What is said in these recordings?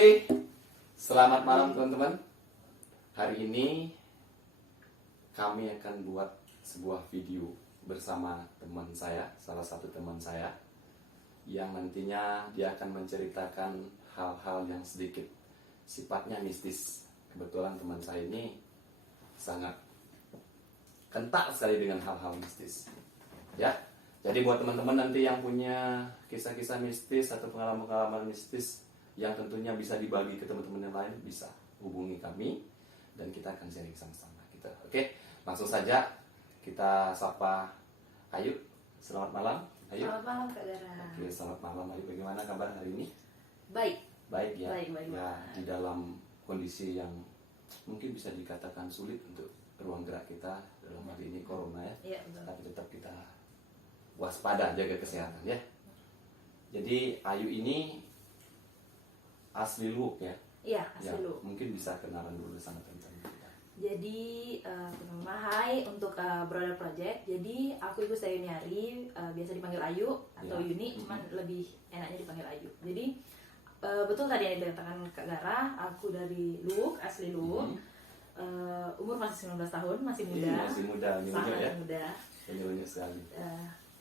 Oke, selamat malam teman-teman. Hari ini kami akan buat sebuah video bersama teman saya, salah satu teman saya, yang nantinya dia akan menceritakan hal-hal yang sedikit sifatnya mistis. Kebetulan teman saya ini sangat kental sekali dengan hal-hal mistis. Ya, jadi buat teman-teman nanti yang punya kisah-kisah mistis atau pengalaman-pengalaman mistis yang tentunya bisa dibagi ke teman-teman yang lain, bisa hubungi kami dan kita akan sharing sama-sama kita. Oke, langsung saja kita sapa Ayu. Selamat malam, Ayu. Selamat malam, Kak Dara. Oke, selamat malam Ayu. Bagaimana kabar hari ini? Baik. Baik ya. Baik. Ya, di dalam kondisi yang mungkin bisa dikatakan sulit untuk ruang gerak kita dalam hari ini corona ya. Iya, betul. Tapi tetap kita waspada, jaga kesehatan ya. Jadi Ayu ini asli Luwuk ya? Iya, Ya, asli Luwuk. mungkin bisa kenalan dulu sama teman-teman kita. Jadi, pertama hai untuk Brother Project. Jadi, aku Ibu Sayuniari, biasa dipanggil Ayu atau Ya. Yuni, cuman lebih enaknya dipanggil Ayu. Jadi, betul tadi yang dikatakan Kak Gara, aku dari Luwuk, asli Luwuk. Umur masih 19 tahun, masih muda. Iya, masih muda, ini Sangat ya. muda. Penyuruhnya sekali.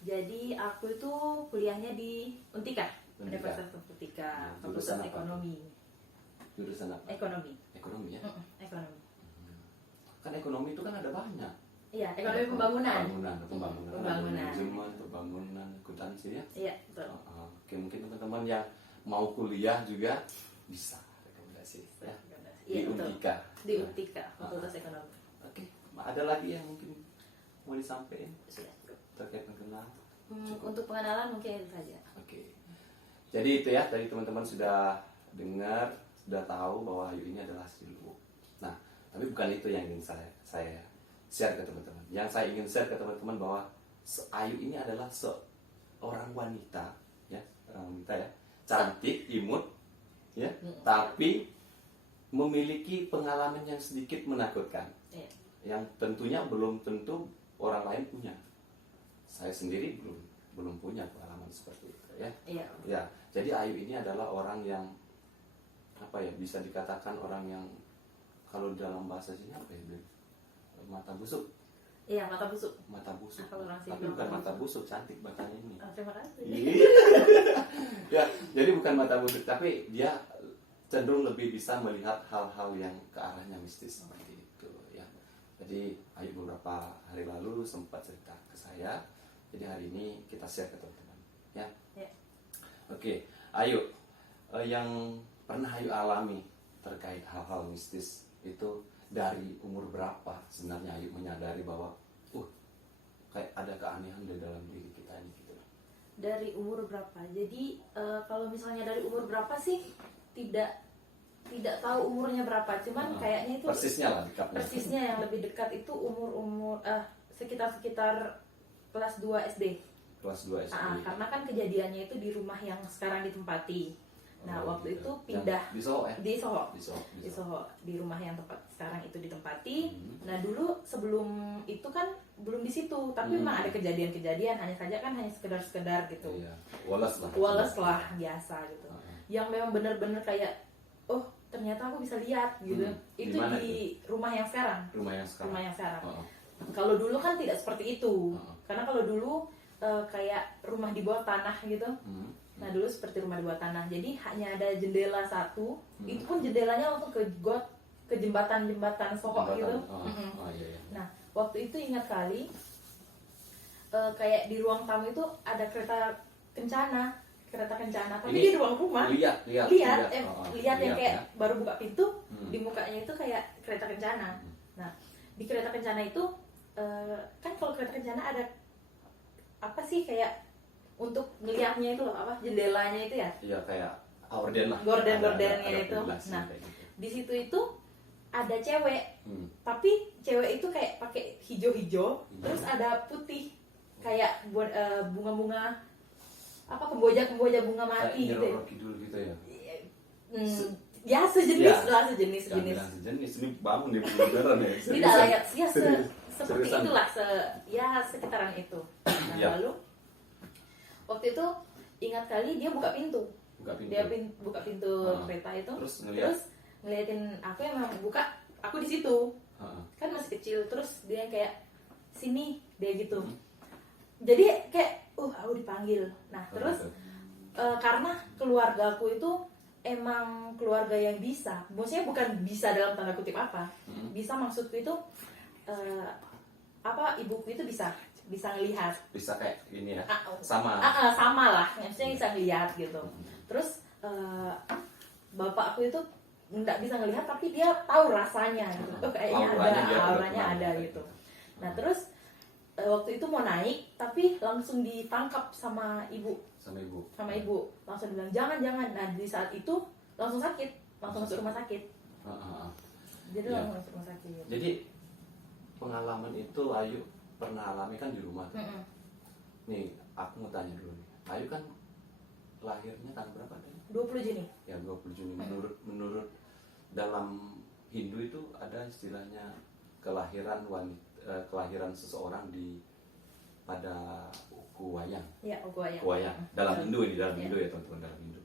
Jadi, aku itu kuliahnya di Untika. Untika. Universitas Untika, Ya, Fakultas jurusan apa? Ekonomi. Jurusan apa? Ekonomi. Ekonomi ya? Ekonomi. Kan ekonomi itu kan ada banyak. Iya, ekonomi pembangunan. Pembangunan. Manajemen, pembangunan, akuntansi ya. Iya, betul. Oke, mungkin teman-teman yang mau kuliah juga bisa rekomendasi ya. Di Iya, betul. Untika. Di Untika, Fakultas Ekonomi. Oke, ada lagi yang mungkin mau disampaikan Sudah cukup. terkait mengenal? Untuk pengenalan mungkin itu saja. Oke. Jadi itu ya, tadi teman-teman sudah dengar, sudah tahu bahwa Ayu ini adalah asli Luwuk. Nah, tapi bukan itu yang ingin saya share ke teman-teman. Yang saya ingin share ke teman-teman bahwa Ayu ini adalah seorang wanita, ya, orang wanita ya, cantik, imut, ya, tapi memiliki pengalaman yang sedikit menakutkan. Iya. Yang tentunya belum tentu orang lain punya. Saya sendiri belum punya pengalaman seperti itu ya. Iya. Ya, jadi Ayu ini adalah orang yang apa ya, bisa dikatakan orang yang kalau dalam bahasa sini apa ya, Beb? Mata busuk. Iya, mata busuk. Mata busuk. Kalau orang sini Tapi bilang bukan mata mata busuk, cantik bahkan ini. Terima kasih. Ya, jadi bukan mata busuk, tapi dia cenderung lebih bisa melihat hal-hal yang ke arahnya mistis seperti itu ya. Jadi Ayu beberapa hari lalu sempat cerita ke saya. Jadi hari ini kita share ke teman-teman ya. Ya. Oke, Ayu, yang pernah Ayu alami terkait hal-hal mistis itu dari umur berapa sebenarnya Ayu menyadari bahwa kayak ada keanehan di dalam diri kita ini gitu. Dari umur berapa? Jadi kalau misalnya dari umur berapa sih tidak tahu umurnya berapa. Cuman kayaknya itu persisnya lah dekatnya. persisnya yang lebih dekat itu umur sekitar kelas 2 SD. Kelas 2 SD. Karena kan kejadiannya itu di rumah yang sekarang ditempati. Nah, waktu gitu. itu pindah Yang di Solo ya? di Soho. Di Di Soho, di rumah yang tempat sekarang itu ditempati. Nah, dulu sebelum itu kan belum di situ, tapi memang ada kejadian-kejadian, hanya sekedar gitu. Iya. Woles lah biasa gitu. Yang memang benar-benar kayak ternyata aku bisa lihat gitu. Itu Dimana di rumah yang sekarang. Rumah yang sekarang. Rumah yang sekarang. Oh. Kalau dulu kan tidak seperti itu. Karena kalau dulu kayak rumah di bawah tanah gitu. Nah, dulu seperti rumah di bawah tanah. Jadi hanya ada jendela satu. Itu pun jendelanya langsung ke got, ke jembatan Soho gitu. Iya. Nah, waktu itu ingat kali kayak di ruang tamu itu ada kereta kencana, tapi Ini di ruang rumah. Lihat Yang kayak ya. baru buka pintu, di mukanya itu kayak kereta kencana. Nah, di kereta kencana itu kan kalau kereta kencana ada apa sih kayak untuk ngelihatnya itu loh, apa jendelanya itu ya? Iya, kayak gorden lah. Gorden-gordennya Ada itu. ventilasi Nah, kayak gitu. di situ itu ada cewek, tapi cewek itu kayak pakai hijau-hijau, terus ada putih kayak bunga-bunga apa kemboja bunga mati kayak gitu. Nyeroro Kidul gitu ya. Ya sejenis Ya. lah sejenis. Sejenis ini bangun di beneran ya. Tidak layak ya seperti Seriusan. itulah sekitaran itu. Nah, Ya. lalu waktu itu ingat kali dia buka pintu. buka pintu. Dia buka pintu kereta itu, Terus ngeliatin aku, emang buka, aku di situ. Kan masih kecil, terus dia kayak sini, dia gitu. Jadi kayak aku dipanggil. Nah terus karena keluargaku itu emang keluarga yang bisa, maksudnya bukan bisa dalam tanda kutip apa, bisa maksudku itu ibuku itu bisa ngelihat, bisa kayak ini ya, sama lah, maksudnya bisa ngelihat gitu. Terus bapakku itu nggak bisa ngelihat tapi dia tahu rasanya gitu. Kayaknya auranya ada gitu. Nah terus waktu itu mau naik tapi langsung ditangkap sama ibu langsung bilang jangan. Nah di saat itu langsung masuk rumah sakit. Jadi langsung masuk rumah sakit. Jadi pengalaman itu Ayu pernah alami kan di rumah. Nih aku mau tanya dulu nih, Ayu kan lahirnya tanggal berapa tadi? 20 Juni. Ya 20 Juni. Menurut dalam Hindu itu ada istilahnya kelahiran seseorang pada uku wayang. Ya, uku wayang. Dalam Hindu ini, Hindu ya teman-teman, dalam Hindu.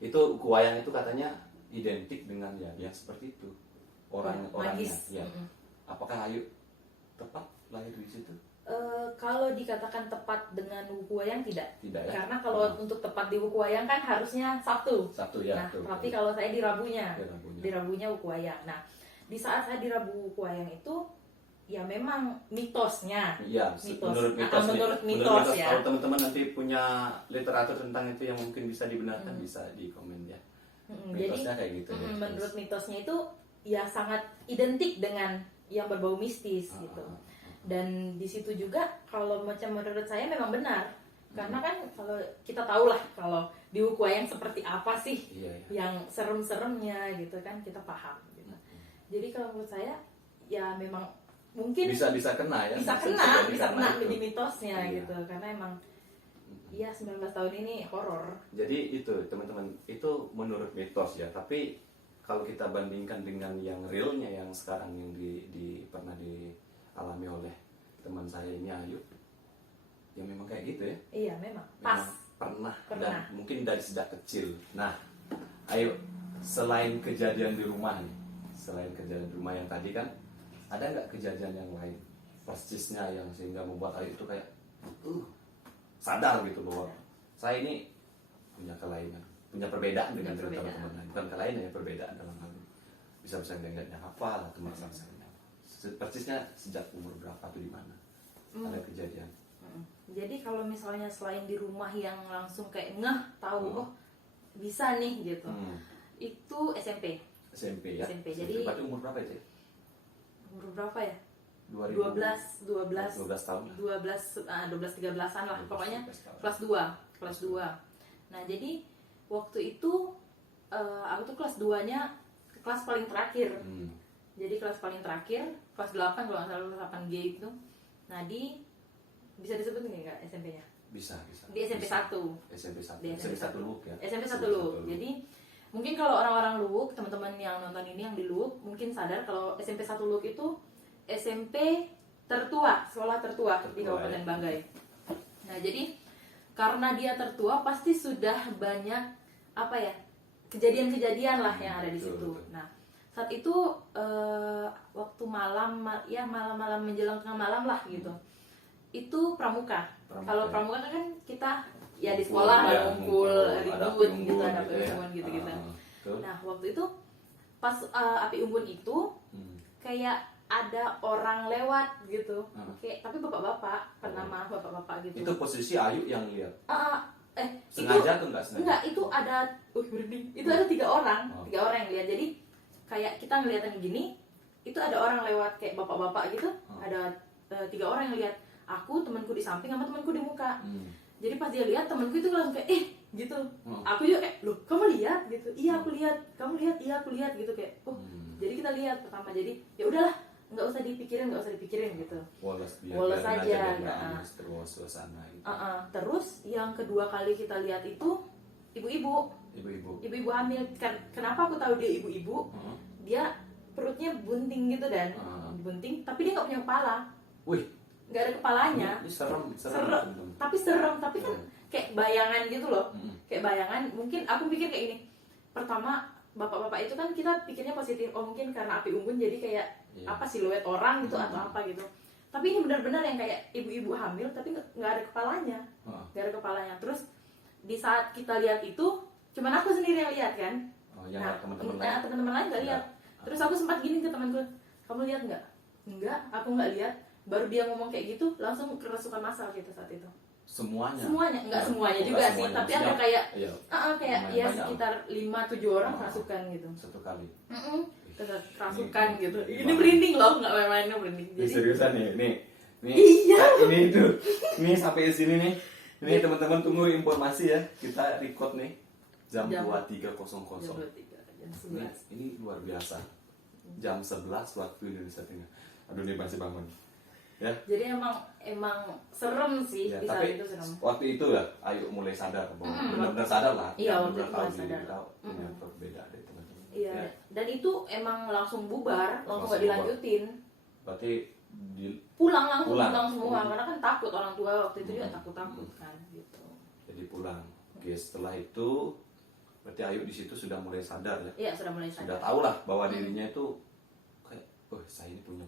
Itu uku wayang itu katanya identik dengan yang seperti itu. Orangnya. Ya. Apakah Ayu tepat lahir di situ? Kalau dikatakan tepat dengan wuku wayang tidak ya? Karena kalau untuk tepat di wuku wayang kan harusnya Sabtu ya. Nah, tapi kalau saya di Rabunya wuku wayang. Nah, di saat saya di Rabu wuku wayang itu ya memang mitosnya. Iya, menurut mitos ya. Kalau teman-teman nanti punya literatur tentang itu yang mungkin bisa dibenarkan, bisa di komen ya. Mitosnya kayak gitu ya. Menurut mitosnya itu ya sangat identik dengan yang berbau mistis gitu. Dan di situ juga kalau macam menurut saya memang benar, karena kan kalau kita tahu lah kalau di wuku wayang seperti apa sih yang serem-seremnya gitu kan, kita paham gitu. Jadi kalau menurut saya ya memang mungkin bisa kena di mitosnya gitu, karena emang 19 tahun ini horor. Jadi itu teman-teman, itu menurut mitos ya, tapi kalau kita bandingkan dengan yang realnya yang sekarang yang pernah dialami oleh teman saya ini Ayu, ya memang kayak gitu ya. Iya memang pernah. Dan mungkin dari sejak kecil. Nah Ayu, selain kejadian di rumah yang tadi kan, ada nggak kejadian yang lain persisnya yang sehingga membuat Ayu itu kayak sadar gitu bahwa saya ini punya kelainan, punya perbedaan dengan teman-teman lain. Bukan kelainan ya, perbedaan dalam hal ini. Bisa nggak hafal atau merasa persisnya sejak umur berapa atau di mana ada kejadian. Jadi kalau misalnya selain di rumah yang langsung kayak tahu bisa nih gitu, itu SMP ya. Jadi berarti umur berapa itu? Umur berapa ya? 12 tahun. 13-13an lah pokoknya, kelas 2. Nah, jadi waktu itu aku tuh kelas 2-nya kelas paling terakhir. Jadi kelas paling terakhir, kelas 8 kalau nggak salah, kelas 8G itu. Nah, bisa disebutin nggak SMP-nya? Bisa. Di SMP 1. SMP 1 Luwuk ya. SMP 1 Luwuk. Jadi mungkin kalau orang-orang Luwuk, teman-teman yang nonton ini yang di Luwuk mungkin sadar kalau SMP 1 Luwuk itu SMP tertua, sekolah tertua di Kabupaten Banggai. Nah, jadi karena dia tertua pasti sudah banyak kejadian-kejadian lah yang ada di situ. Nah, saat itu waktu malam menjelang tengah malam lah gitu. Itu pramuka. Kalau pramuka kan kita ya di sekolah ada ngumpul, ribut gitu, ada api unggun gitu-gitu. Nah, waktu itu pas api unggun itu kayak ada orang lewat gitu. Kayak tapi bapak-bapak, bernama bapak-bapak gitu. Itu posisi Ayu yang lihat. Sengaja atau enggak sengaja? Enggak, itu ada itu ada 3 orang, 3 orang yang lihat. Jadi kayak kita ngeliatin gini, itu ada orang lewat kayak bapak-bapak gitu, ada 3 orang yang lihat. Aku, temanku di samping sama temanku di muka. Jadi pas dia lihat, temanku itu langsung kayak gitu. Aku juga loh, kamu lihat gitu? Iya aku lihat. Kamu lihat? Iya aku lihat gitu kayak. Jadi kita lihat pertama. Jadi ya udahlah, nggak usah dipikirin gitu. Woles aja. Suasana gitu. Terus yang kedua kali kita lihat itu ibu-ibu hamil. Kenapa aku tahu dia ibu-ibu? Dia perutnya bunting gitu dan bunting, tapi dia nggak punya kepala. Wih, nggak ada kepalanya. Ini serem. Tapi serem. Tapi kan kayak bayangan gitu loh. Kayak bayangan, mungkin aku pikir kayak gini. Pertama, bapak-bapak itu kan kita pikirnya positif, oh mungkin karena api unggun jadi kayak apa siluet orang gitu atau apa gitu. Tapi ini benar-benar yang kayak ibu-ibu hamil tapi nggak ada kepalanya. Nggak ada kepalanya. Terus di saat kita lihat itu, cuman aku sendiri yang lihat kan. Yang teman-teman lain nggak lihat. Terus aku sempat gini ke temanku, kamu lihat nggak? Enggak, aku nggak lihat. Baru dia ngomong kayak gitu, langsung kerasukan massal gitu saat itu. Semuanya? Enggak semuanya juga sih, tapi ada kayak kayak ya sekitar 5-7 orang kerasukan gitu. Satu kali? Kerasukan gitu. Ini merinding loh, nggak main-main merinding. Ini seriusan nih, nih. Iya. Ini tuh, ini sampai sini nih. Ini teman-teman tunggu informasi ya. Kita record nih jam 23.00. Jam 11. Ini luar biasa. Jam 11 waktu Indonesia Tengah. Aduh, ini masih bangun. Ya. Jadi emang serem sih Ya, di saat tapi itu serem. waktu itu ya, Ayu mulai sadar bahwa benar-benar sadar lah. Iya, waktu benar itu tahu mulai sadar. Kita punya perbedaan deh teman-teman. Iya. Ya. Dan itu emang langsung bubar, langsung Langsung nggak dilanjutin. Berarti Pulang semua, Pulang. karena kan takut orang tua waktu itu juga takut kan gitu. Jadi pulang. Oke, setelah itu berarti Ayu di situ sudah mulai sadar ya. Iya, sudah mulai Sudah sadar. tahu lah bahwa dirinya itu kayak, saya ini punya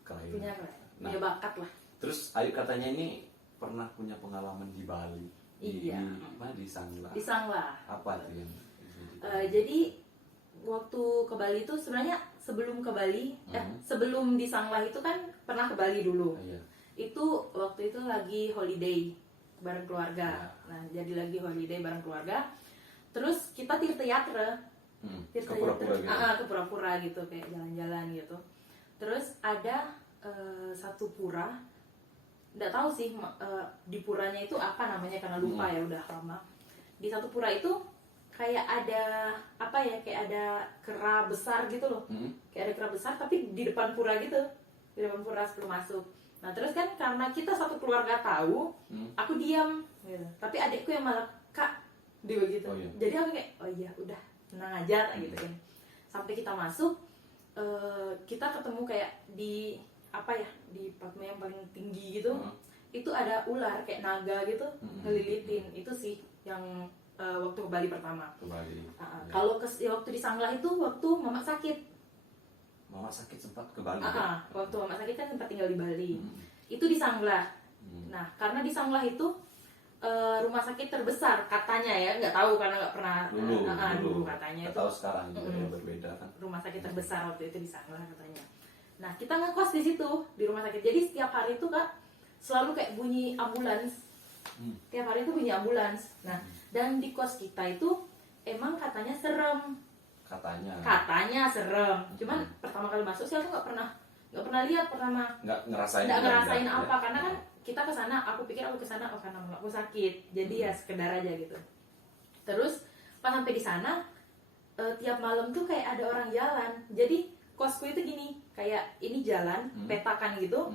kelainan. Punya bakat lah. Terus Ayu katanya ini pernah punya pengalaman di Bali. Iya. Di Sangla. Di Sangla. Apa tuh yang? Jadi waktu ke Bali itu sebenarnya sebelum ke Bali, sebelum di Sangla itu kan pernah ke Bali dulu. Iya. Itu waktu itu lagi holiday bareng keluarga. Nah, jadi lagi holiday bareng keluarga. Terus kita tirta-yatra. Ke pura-pura gitu. Ke pura-pura gitu, kayak jalan-jalan gitu. Terus ada satu pura, nggak tahu sih di puranya itu apa namanya karena lupa ya, udah lama. Di satu pura itu kayak ada apa ya, kayak ada kera besar gitu loh. Kayak ada kera besar tapi di depan pura gitu, di depan pura sebelum masuk. Nah terus kan karena kita satu keluarga tahu, aku diam gitu. Tapi adikku yang malah, kak, dia begitu. Jadi aku kayak, oh iya udah tenang aja gitu kan. Sampai kita masuk, kita ketemu kayak di apa ya, di patung yang paling tinggi gitu. Itu ada ular kayak naga gitu ngelilitin. Itu sih yang waktu ke Bali pertama. Ke Bali. Kalau waktu di Sanglah itu waktu mama sakit. Mama sakit sempat ke Bali. Waktu mama sakit kan sempat tinggal di Bali. Itu di Sanglah. Nah, karena di Sanglah itu rumah sakit terbesar katanya ya, nggak tahu karena nggak pernah dulu katanya itu. Tahu sekarang juga ya berbeda kan. Rumah sakit terbesar waktu itu di Sanglah katanya. Nah, kita ngekos di situ di rumah sakit. Jadi setiap hari itu Kak selalu kayak bunyi ambulans. Tiap hari itu bunyi ambulans. Nah, dan di kos kita itu emang katanya serem. Katanya serem. Cuman pertama kali masuk sih aku nggak pernah lihat pertama. Nggak ngerasain apa ya? Karena kan kita kesana, aku pikir aku kesana karena aku sakit. Jadi ya sekedar aja gitu. Terus pas sampai di sana tiap malam tuh kayak ada orang jalan. Jadi kosku itu gini, kayak ini jalan petakan gitu.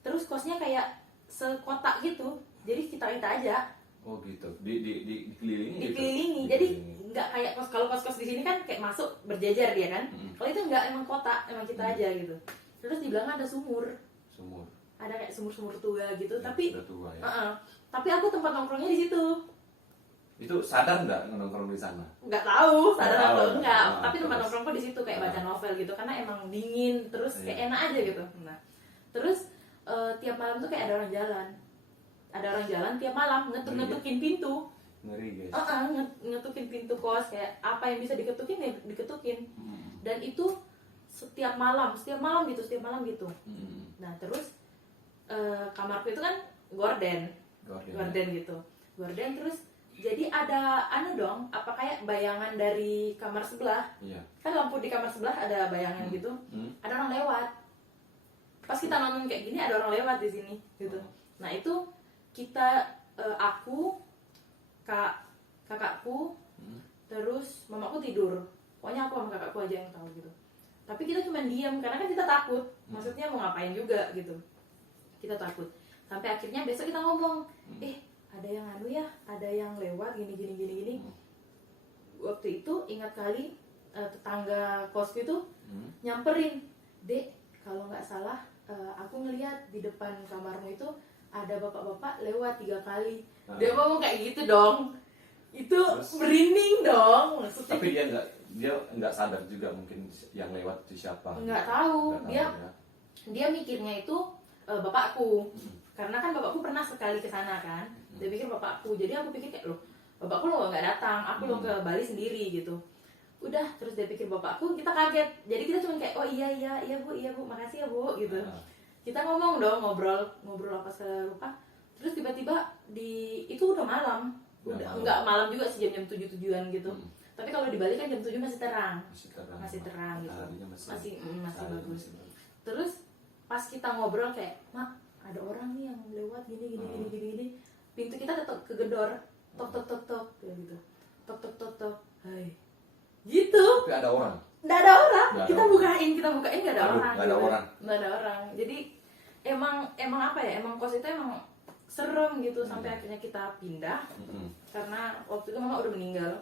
Terus kosnya kayak sekotak gitu. Jadi kita aja. Oh gitu. Dikelilingi. Dikelilingi. Gitu. Jadi nggak kayak kalau kos di sini kan kayak masuk berjejer dia kan. Kalau itu nggak, emang kotak, emang kita aja gitu. Terus di belakang ada sumur. Ada kayak sumur tua gitu. Ya, tapi tua, ya. Tapi aku tempat nongkrongnya di situ. Itu sadar nggak nongkrong di sana? Nggak tahu sadar atau enggak. Tapi tempat terus. nongkrongku di situ kayak baca novel gitu, karena emang dingin terus kayak enak aja gitu. Nah, terus tiap malam tuh kayak ada orang jalan. Ada orang jalan tiap malam ngetuk-ngetukin pintu. Ngeri guys. Ngetukin pintu kos, kayak apa yang bisa diketukin ya diketukin. Dan itu setiap malam gitu. Nah, terus kamarku itu kan gorden gitu. Gorden terus jadi ada apa kayak bayangan dari kamar sebelah. Iya. Kan lampu di kamar sebelah ada bayangan gitu. Ada orang lewat. Pas kita nonton kayak gini ada orang lewat di sini gitu. Nah, itu kita aku, kakakku, terus mamaku tidur. Pokoknya aku sama kakakku aja yang tahu gitu. Tapi kita cuma diam karena kan kita takut. Maksudnya mau ngapain juga gitu. Kita takut. Sampai akhirnya besok kita ngomong, ada yang ada yang lewat gini. Waktu itu ingat kali tetangga kosku itu nyamperin, Dek, kalau nggak salah aku ngelihat di depan kamarmu itu ada bapak-bapak lewat 3 kali. Nah. Dia ngomong kayak gitu dong. Itu Terus? merinding dong. Maksudnya Tapi dia nggak sadar juga mungkin yang lewat itu siapa. nggak tahu. Nggak Dia ya. dia mikirnya itu bapakku. Karena kan bapakku pernah sekali ke sana kan. Dia pikir bapakku. Jadi aku pikir kayak, loh, bapakku lo nggak datang, aku lo ke Bali sendiri gitu. Udah, terus dia pikir bapakku, kita kaget. Jadi kita cuma kayak, oh iya bu, makasih ya bu gitu. Kita ngomong dong, ngobrol apa segala rupa. Terus tiba-tiba itu udah malam. Udah nggak malam juga sih, jam 7-7an gitu. Tapi kalau di Bali kan jam 7 masih terang. Masih terang gitu. Masih bagus. Terus pas kita ngobrol kayak, "Mak, ada orang nih yang lewat gini. Pintu kita tetap kegedor. Tok kayak gitu. Tok. Hai. Gitu. Tapi ada orang. Nggak ada orang. Nggak ada kita orang. bukain nggak ada Aduh, orang. nggak ada gitu. orang. Nggak ada orang. Jadi emang apa ya? Emang kos itu emang serem gitu sampai akhirnya kita pindah karena waktu itu mama udah meninggal.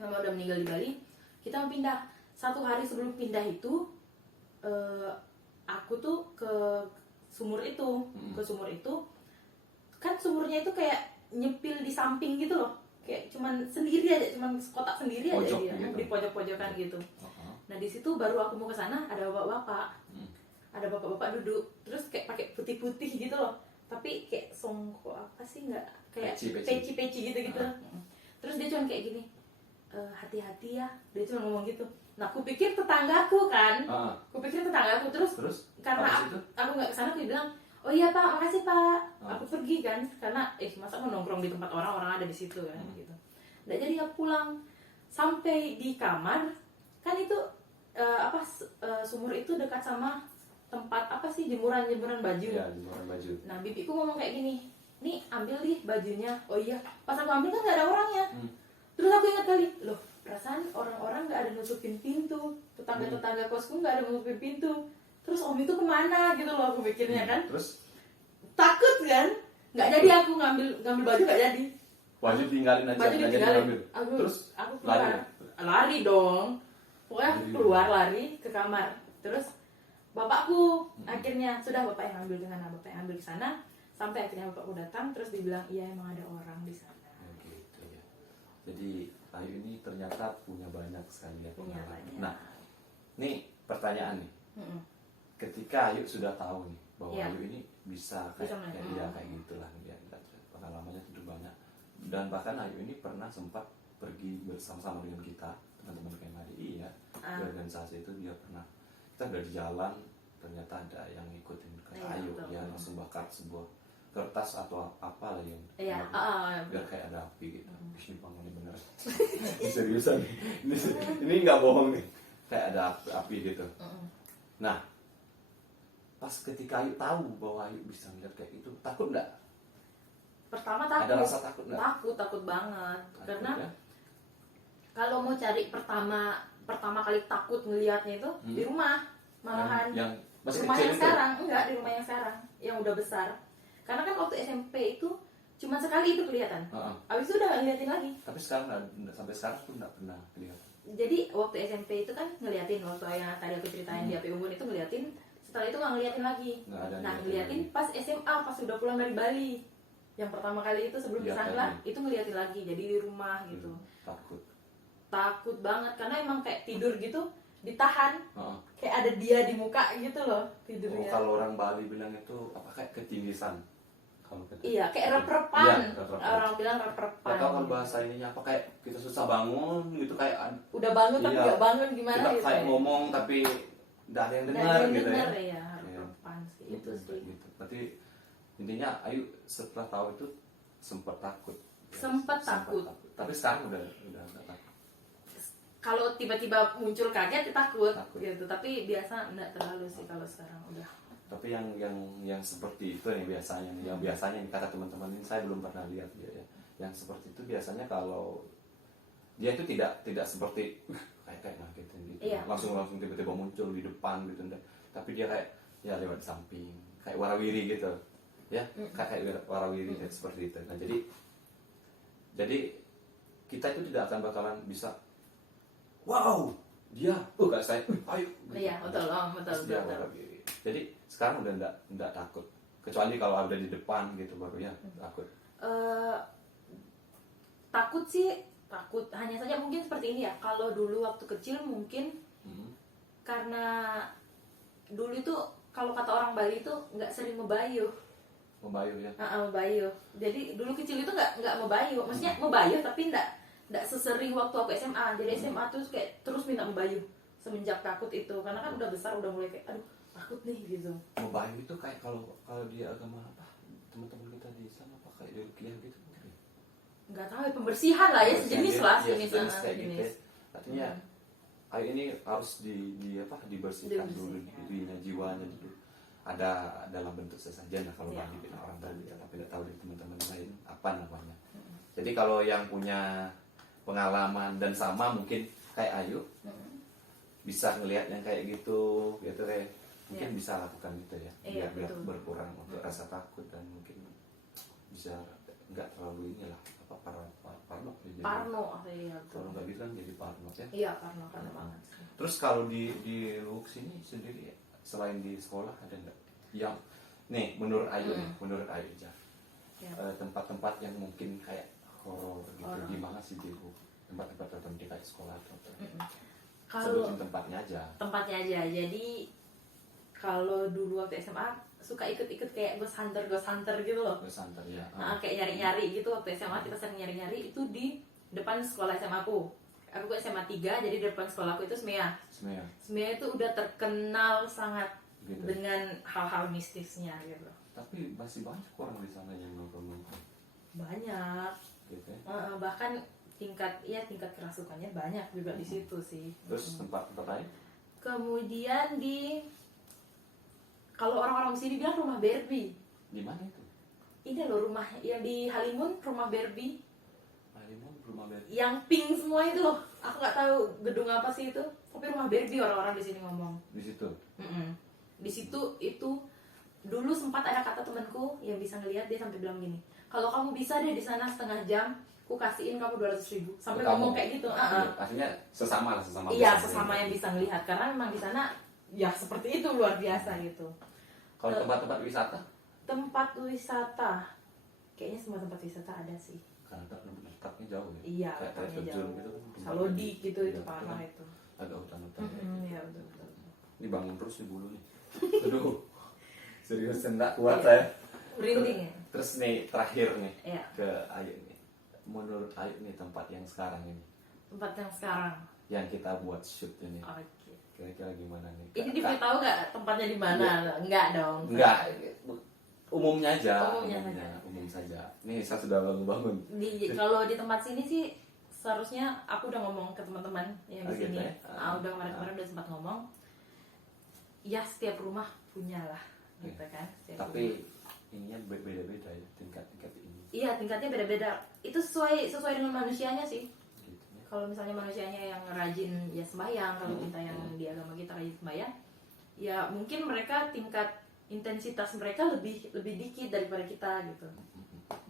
Mama udah meninggal di Bali. Kita mau pindah. 1 hari sebelum pindah itu aku tuh ke sumur itu. Kan sumurnya itu kayak nyepil di samping gitu loh. Kayak cuman sendiri aja, cuman kotak sendiri aja Pojok dia, gitu. di pojok-pojokan gitu. Nah di situ baru aku mau ke sana ada bapak-bapak, ada bapak-bapak duduk, terus kayak pakai putih-putih gitu loh, tapi kayak songko apa sih nggak kayak peci gitu. Terus dia cuma kayak gini, hati-hati ya, dia cuma ngomong gitu. Nah aku pikir tetanggaku kan, terus karena aku nggak ke sana, aku bilang, oh iya pak, makasih pak. Aku pergi kan, karena masa mau nongkrong di tempat orang ada di situ kan gitu. Nggak jadi aku pulang. Sampai di kamar, kan itu sumur itu dekat sama tempat apa sih jemuran baju. Iya, jemuran baju. Nah bibiku ngomong kayak gini, nih ambil nih bajunya. Oh iya, pas aku ambil kan nggak ada orangnya. Terus aku ingat kali, loh perasaan orang-orang nggak ada nutupin pintu, tetangga kosku nggak ada nutupin pintu. Terus om itu kemana gitu loh aku pikirnya kan. Terus Takut kan, nggak jadi aku ngambil baju, nggak jadi. baju tinggalin aja. Baju ditinggalin. Terus Aku keluar, lari dong. Pokoknya aku keluar lari ke kamar. Terus bapakku akhirnya sudah bapak yang ambil ke sana. Sampai akhirnya bapakku datang, terus dibilang iya emang ada orang di sana. Gitu ya. Jadi Ayu ini ternyata punya banyak sekali ya Punya pengalaman. banyak. Nah, nih pertanyaan nih. Ketika Ayu sudah tahu nih bahwa Iya. Ayu ini bisa kayak gitulah ya, pengalamannya itu banyak. Dan bahkan Ayu ini pernah sempat pergi bersama-sama dengan kita, teman-teman KMADI ya, di organisasi itu dia pernah, kita udah di jalan, ternyata ada yang ngikutin kata Ayu, betul. dia langsung bakar sebuah kertas atau apa lah yang biar kayak ada api gitu. Ini bangunnya bener. Ini seriusan nih. Ini nggak bohong nih, kayak ada api gitu. Nah, pas ketika Ayu tahu bahwa Ayu bisa melihat kayak gitu, takut nggak? Pertama takut. Ada rasa takut nggak? Takut banget. Karena ya? kalau mau cari pertama kali takut ngelihatnya itu di rumah, malahan yang masih rumah kecil yang itu? sekarang, enggak di rumah yang sekarang, yang udah besar. Karena kan waktu SMP itu cuma sekali itu kelihatan. Abis itu udah nggak ngeliatin lagi. Tapi sekarang sampai sekarang pun nggak pernah kelihatan. Jadi waktu SMP itu kan ngeliatin, waktu yang tadi aku ceritain di AP Unggul itu ngeliatin. Setelah itu nggak ngeliatin lagi. Nggak ada Nah ngeliatin ngeliatin pas SMA, pas udah pulang dari Bali. Yang pertama kali itu sebelum Lihat kesana lagi. itu ngeliatin lagi. Jadi di rumah gitu. Takut. Takut banget karena emang kayak tidur gitu ditahan. Heeh. Kayak ada dia di muka gitu loh Oh, tidurnya. kalau orang Bali bilang itu apa, kayak ketindisan. Kalau Iya, kayak rep-repan. Iya, rep-repan. Orang bilang rep-repan. Nggak tahu kalau bahasa ininya apa, kayak kita susah bangun gitu, kayak Udah bangun tapi Iya. nggak bangun gimana kita gitu. kayak ngomong tapi nggak ada yang Nggak dengar ada yang gitu denger ya. ya, rep-repan sih itu sih. Gitu. Berarti intinya Ayu setelah tahu itu sempat takut. Sempat takut. Tapi sekarang udah nggak takut. Kalau tiba-tiba muncul kaget ya takut Takut. gitu, tapi biasa enggak terlalu sih kalau sekarang udah. Tapi yang seperti itu nih biasanya, yang biasanya nih, kata teman-teman ini saya belum pernah lihat dia ya. Yang seperti itu biasanya kalau dia itu tidak seperti kayak ngagetin gitu. Iya. Langsung tiba-tiba muncul di depan gitu. Tapi dia kayak ya lewat di samping, kayak warawiri gitu. Ya, kayak warawiri kayak seperti itu. Nah, jadi kita itu tidak akan bakalan bisa wow, dia gak saya ayo gitu. Iya, betul. Terus dia warawiri. Jadi sekarang udah enggak takut. Kecuali kalau ada di depan gitu baru ya takut. Takut sih, takut. Hanya saja mungkin seperti ini ya. Kalau dulu waktu kecil mungkin karena dulu itu kalau kata orang Bali itu nggak sering mebayuh. Membayuh ya. Mebayuh. Jadi dulu kecil itu nggak mebayuh. Maksudnya mebayuh tapi nggak sesering waktu aku SMA. Jadi SMA tuh kayak terus minta mebayuh semenjak takut itu. Karena kan udah besar, udah mulai kayak aduh takut nih gitu. Membayuh itu kayak kalau di agama apa teman-teman kita di sana apa kayak di ruqyah gitu mungkin ya? Nggak tahu ya, pembersihan lah ya, sejenis lah, Iya, sejenis kayak gitu ya. Artinya air ini harus dibersihkan dulu dirinya, jiwanya dulu. Ada dalam bentuk sesajen lah kalau Bali bilang orang Bali ya, tapi tidak tahu dari teman-teman lain apa namanya. Jadi kalau yang punya pengalaman dan sama mungkin kayak Ayu bisa ngelihat yang kayak gitu deh, mungkin bisa lakukan gitu ya, biar berkurang untuk rasa takut dan mungkin bisa nggak terlalu inilah apa parno ya, parno ya, kalau nggak gitu kan jadi parno ya. Iya, parno banget. Terus kalau di Luwuk sini sendiri selain di sekolah ada nggak yang nih menurut Ayu aja tempat-tempat yang mungkin kayak horor gitu di mana sih di Luwuk, tempat-tempat tertentu kayak sekolah atau kalau sebutin tempatnya aja. Jadi kalau dulu waktu SMA suka ikut-ikut kayak ghost hunter gitu loh. Ghost hunter ya. Kayak nyari-nyari gitu waktu SMA kita sering nyari-nyari itu di depan sekolah SMA aku. Aku SMA 3, jadi di depan sekolahku itu SMEA. SMEA itu udah terkenal sangat gitu, dengan hal-hal mistisnya gitu. Tapi masih banyak orang di sana yang nongkrong-nongkrong. Banyak. Gitu ya? Bahkan tingkat kerasukannya banyak juga di situ sih. Terus tempat-tempat lain? Kemudian kalau orang-orang sini bilang rumah Barbie. Di mana itu? Ini loh rumah yang di Halimun, rumah Barbie. Halimun, rumah Barbie. Yang pink semua itu loh. Aku nggak tahu gedung apa sih itu. Tapi rumah Barbie orang-orang di sini ngomong. Di situ. Di situ itu dulu sempat ada kata temanku yang bisa ngelihat, dia sampai bilang gini, kalau kamu bisa deh di sana setengah jam, aku kasihin kamu 200.000. Sampai ngomong kayak gitu. Artinya sesama. Iya, sesama yang bisa ngelihat karena memang di sana ya seperti itu, luar biasa gitu. Kalau tempat-tempat wisata? Tempat wisata, kayaknya semua tempat wisata ada sih. Karena letaknya jauh ya. Iya, kayak letaknya terjun jauh. gitu. Salodi gitu itu parah itu. Agak hutan-hutan. Iya betul. Ini bangun terus nih bulu nih. Aduh, serius enggak kuat saya. Merinding ya. Terus nih terakhir nih ke Ayu nih. Menurut Ayu nih tempat yang sekarang ini. Tempat yang sekarang. Yang kita buat shoot ini. Oke. Kira-kira gimana nih? Ini diberitahu nggak tempatnya di mana? Enggak dong. Enggak. Umumnya aja. Umum saja. Nih saya sudah bangun. Kalau di tempat sini sih seharusnya aku udah ngomong ke teman-teman yang di sini. Udah kemarin udah sempat ngomong. Ya setiap rumah punya lah, gitu kan. Tapi ininya beda-beda ya tingkat ini. Iya, tingkatnya beda-beda. Itu sesuai dengan manusianya sih. Gitu ya. Kalau misalnya manusianya yang rajin ya sembahyang, kalau kita yang di agama kita rajin sembahyang, ya mungkin mereka tingkat intensitas mereka lebih dikit daripada kita gitu.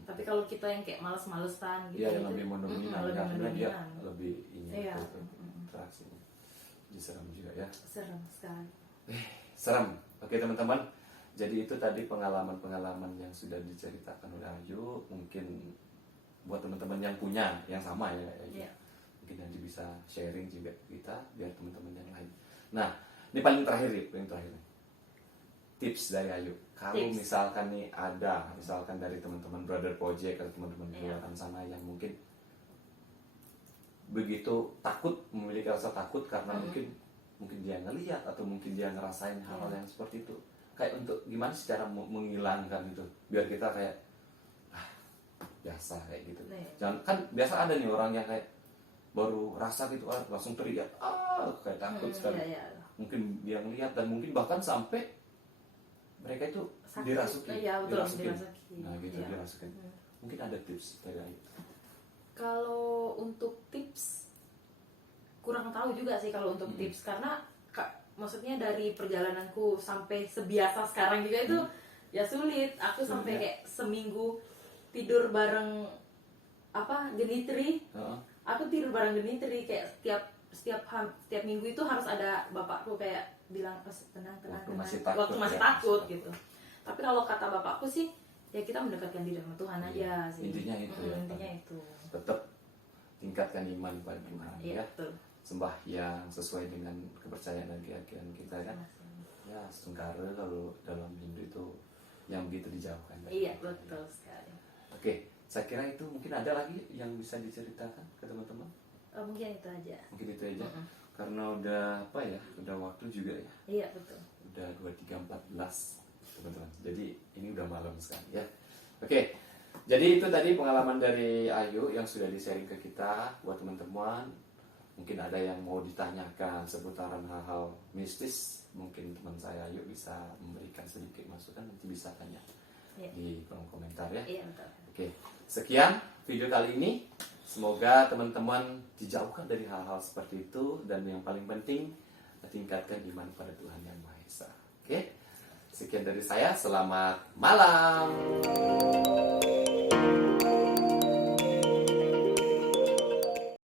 Tapi kalau kita yang kayak males-malesan gitu, yang lebih mendominan, dia lebih ini iya. interaksi. Jadi serem juga ya. Serem sekali. Serem. Oke teman-teman. Jadi itu tadi pengalaman-pengalaman yang sudah diceritakan oleh Ayu. Mungkin buat teman-teman yang punya yang sama ya. Mungkin nanti bisa sharing juga kita biar teman-teman yang lain. Nah, ini paling terakhir nih. Tips dari Ayu. Kalau misalkan nih ada, misalkan dari teman-teman Brother Project atau teman-teman di luar sana yang mungkin begitu takut, memiliki rasa takut karena mungkin dia ngelihat atau mungkin dia ngerasain hal-hal yang seperti itu. Kayak untuk gimana sih cara menghilangkan itu biar kita kayak biasa kayak gitu. Jangan kan biasa ada nih orang yang kayak baru rasa gitu langsung teriak kayak takut sekali. Mungkin dia ngelihat dan mungkin bahkan sampai mereka itu dirasuki. Iya, betul, dirasuki. Nah, gitu dirasuki. Mungkin ada tips dari Ayu. Kalau untuk tips kurang tahu juga sih kalau untuk tips karena maksudnya dari perjalananku sampai sebiasa sekarang juga itu ya sulit. Aku sampai kayak seminggu tidur bareng genitri. Aku tidur bareng genitri kayak setiap minggu itu harus ada bapakku kayak bilang tenang waktu masih takut gitu. Tapi kalau kata bapakku sih, ya kita mendekatkan diri sama Tuhan aja sih. Intinya itu ya. Intinya itu. Tetap tingkatkan iman pada Tuhan Iya, ya. betul. Sembahyang sesuai dengan kepercayaan dan keyakinan kita kan. Ya, sementara kalau dalam Hindu itu yang begitu dijauhkan. Iya, betul sekali. Oke, saya kira itu mungkin ada lagi yang bisa diceritakan ke teman-teman. Mungkin itu aja. Mungkin itu aja. Karena udah apa ya, udah waktu juga ya. Iya, betul. Udah 23.14 teman-teman. Jadi ini udah malam sekali ya. Oke. Jadi itu tadi pengalaman dari Ayu yang sudah di-sharing ke kita buat teman-teman. Mungkin ada yang mau ditanyakan seputaran hal-hal mistis, mungkin teman saya Ayu bisa memberikan sedikit masukan, nanti bisa tanya di kolom komentar ya. Iya, betul. Oke, sekian video kali ini. Semoga teman-teman dijauhkan dari hal-hal seperti itu, dan yang paling penting tingkatkan iman pada Tuhan Yang Maha Esa. Oke, sekian dari saya. Selamat malam.